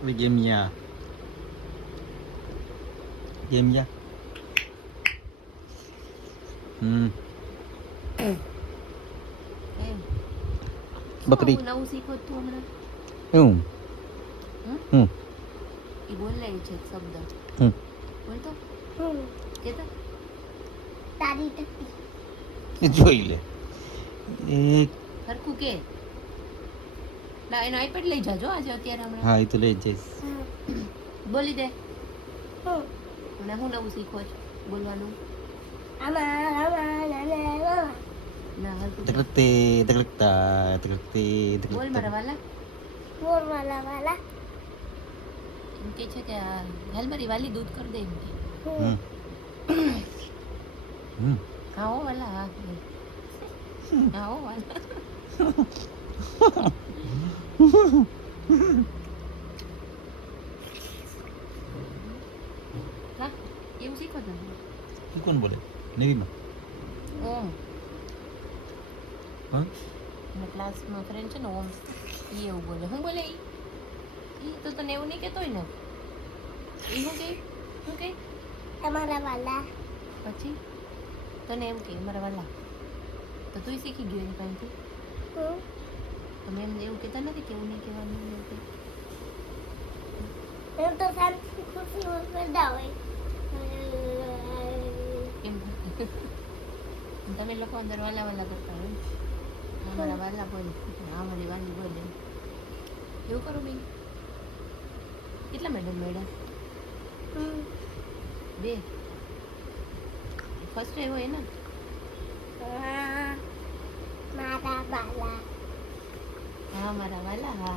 Gemia. Gemia. બકરી નવું શીખો તું હમણાં એ બોલે છે શબ્દ બોલ તો કે તો તારી ટકી જોઈ લે એક હરકું કે ના એનો આઈપેડ લઈ જાજો આજે અત્યારે હમણાં હા એ તો લઈ જઈશ બોલી દે અને હું નવું શીખો છો બોલવાનું ના હરકું કે. બોલ મારા વાલા એમ કે છે કે આ હેલમરી વાલી દૂધ કરી દે એમ કે હા હો વાલા હા હા હો વાલા હા એવું શીખો તમે તું કોણ બોલે નેવીમાં ઓમ હા અને ક્લાસમાં ફ્રેન્ડ છે ને ઓમ એ એવું બોલે હું બોલે ઈ તો તને એવું નહીં કહેતો હોય ને એ શું કે તમારા વાલા પછી તને એમ કે મારા વાલા તો તું શીખી ગયો એની પાસેથી તમે એમ એવું કહેતા નથી કે એવું નહીં કહેવાનું એવું કે એમ તો શાંતિ ખુશી કરતા હોય એમ તમે લોકો અંદર વાલા વાલા કરતા હોય અમારા વાલા બોલે અમારી વાલી બોલે એવું કરો બેન કેટલા મેડમ બે ફર્સ્ટ આવ્યો એને મારા વાલા હા મારા વાલા હા